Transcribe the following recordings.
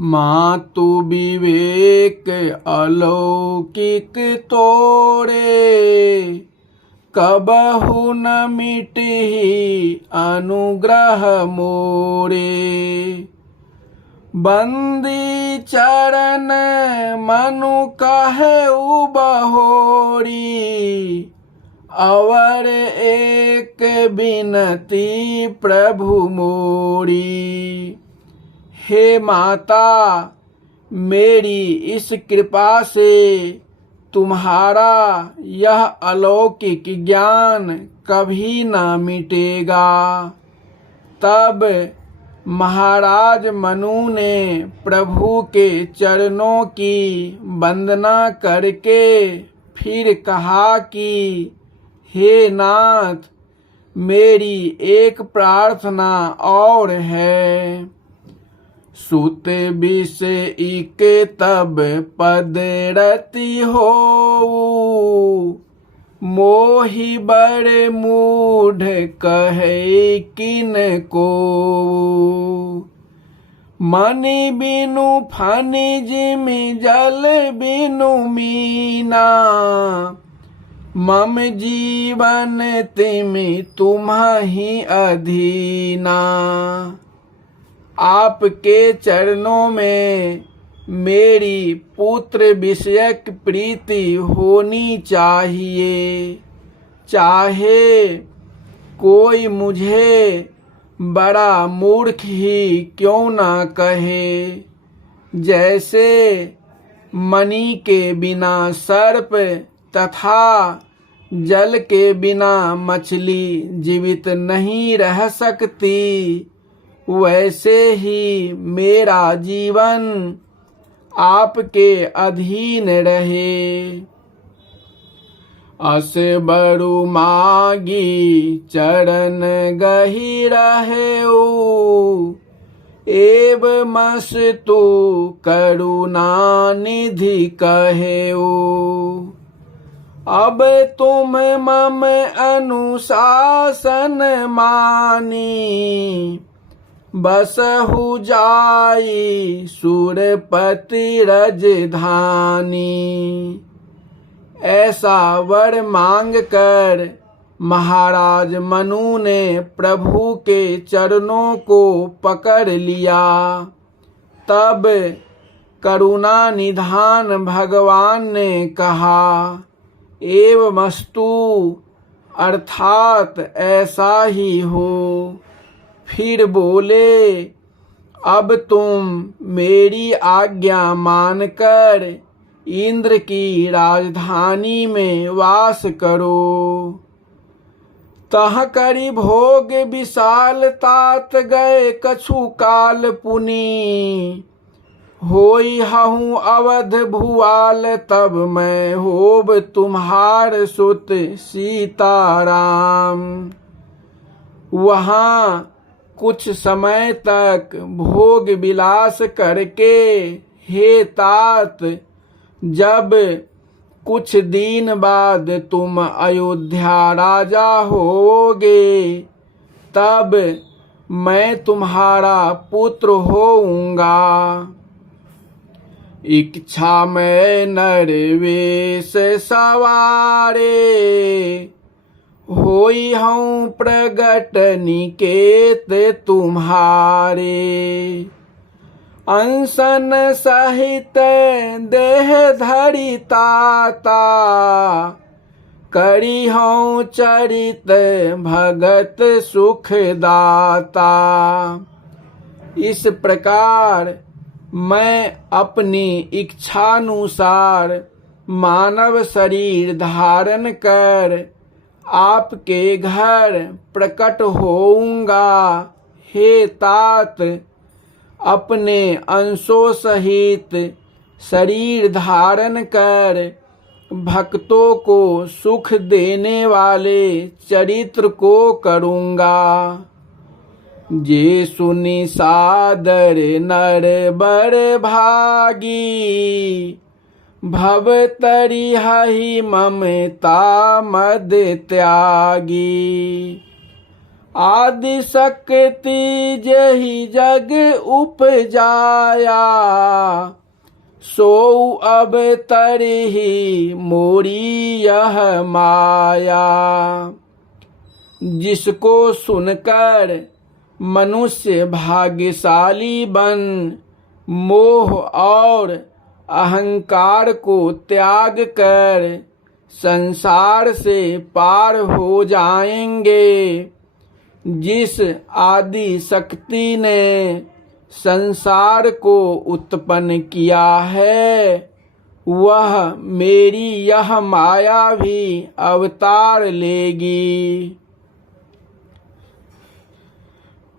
मातु विवेक अलौकिक तोरे, कबहु न मिटहि अनुग्रह मोरे। बंदी चरण मनु कहेउ बहोरी, अवर एक बिनती प्रभु मोरी। हे माता, मेरी इस कृपा से तुम्हारा यह अलौकिक ज्ञान कभी न मिटेगा। तब महाराज मनु ने प्रभु के चरणों की वंदना करके फिर कहा कि हे नाथ, मेरी एक प्रार्थना और है। सुत विष इक तब पद रति हो, मोहि बड़ मूढ़ कहे किन को। मनि बिनु फनि जिमि जल बिनु मीना, मम जीवन तिमि तुम्हि अधीना। आपके चरणों में मेरी पुत्र विषयक प्रीति होनी चाहिए। चाहे कोई मुझे बड़ा मूर्ख ही क्यों ना कहे। जैसे मणि के बिना सर्प तथा जल के बिना मछली जीवित नहीं रह सकती, वैसे ही मेरा जीवन आपके अधीन रहे। अस बरु मागी चरण गही रहेऊ, एव मस्तु करुणा निधि कहेऊ। अब तुम मम अनुशासन मानी, बसहु जाई सुरपति रजधानी। ऐसा वर मांग कर महाराज मनु ने प्रभु के चरणों को पकड़ लिया। तब करुणा निधान भगवान ने कहा, एवमस्तु, अर्थात ऐसा ही हो। फिर बोले, अब तुम मेरी आज्ञा मानकर इंद्र की राजधानी में वास करो। तह करि भोग विशाल तात गए कछु काल पुनि, होई हूँ अवध भुआल तब मैं होब तुम्हार सुत सीताराम। वहाँ कुछ समय तक भोग विलास करके हे तात, जब कुछ दिन बाद तुम अयोध्या राजा होगे, तब मैं तुम्हारा पुत्र होऊंगा। इच्छा में नरवेश सवारे, होई हूँ प्रगट निकेत तुम्हारे। अनशन सहित देह धरि ताता, करी हूँ चरित भगत सुख दाता। इस प्रकार मैं अपनी इच्छानुसार मानव शरीर धारण कर आपके घर प्रकट होऊंगा। हे तात, अपने अंशों सहित शरीर धारण कर भक्तों को सुख देने वाले चरित्र को करूँगा। जे सुनि सादर नर बर भागी, भव तरि हहि ममता मद त्यागी। आदि शक्ति जही जग उपजाया, सो अब तरही मोरी यह माया। जिसको सुनकर मनुष्य भाग्यशाली बन मोह और अहंकार को त्याग कर संसार से पार हो जाएंगे। जिस आदि शक्ति ने संसार को उत्पन्न किया है, वह मेरी यह माया भी अवतार लेगी।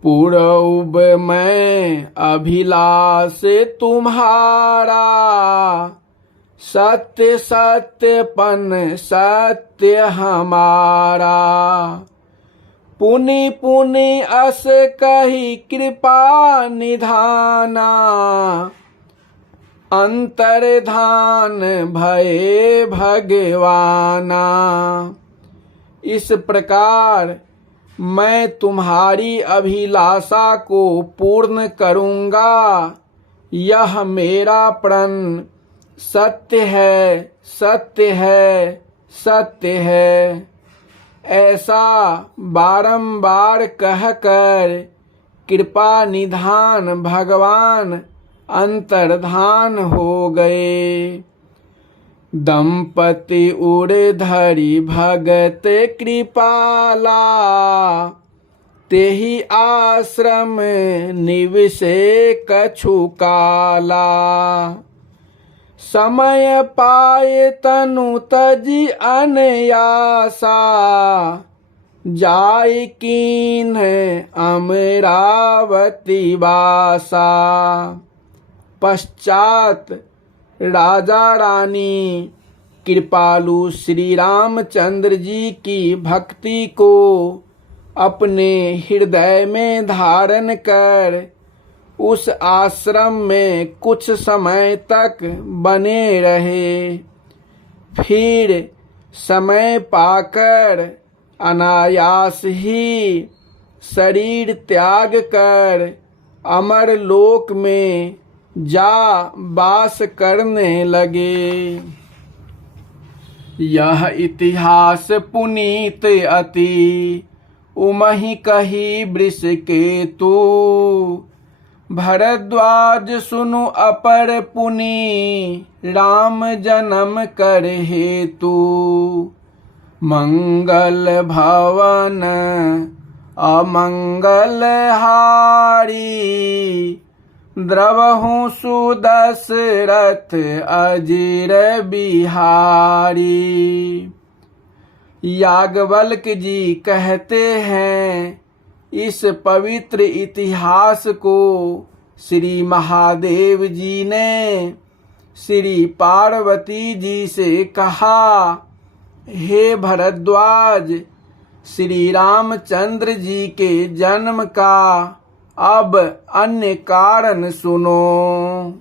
पूर्व में अभिलाष तुम्हारा, सत्य सत्यपन सत्य हमारा। पुनि पुनि अस कही कृपा निधाना, अंतर्धान भये भगवाना। इस प्रकार मैं तुम्हारी अभिलाषा को पूर्ण करूँगा। यह मेरा प्रण सत्य है, सत्य है, सत्य है। ऐसा बारंबार कहकर कृपा निधान भगवान अंतर्धान हो गए। दंपति उड़े धरी भगत कृपाला, तेहि आश्रम निवसे कछु काला। समय पाए तनु तजी अनयासा, जाय कीन अमरावती वासा। पश्चात राजा रानी कृपालु श्री रामचंद्र जी की भक्ति को अपने हृदय में धारण कर उस आश्रम में कुछ समय तक बने रहे। फिर समय पाकर अनायास ही शरीर त्याग कर अमर लोक में जा वास करने लगे। यह इतिहास पुनीत अति, उमहि कही वृषकेतु। भरद्वाज सुनु अपर पुनि, राम जन्म कर हेतु। मंगल भवन अमंगल हारी, द्रवहु सुदशरथ अजिर बिहारी। याज्ञवल्क्य जी कहते हैं, इस पवित्र इतिहास को श्री महादेव जी ने श्री पार्वती जी से कहा, हे भरद्वाज, श्री रामचंद्र जी के जन्म का अब अन्य कारण सुनो।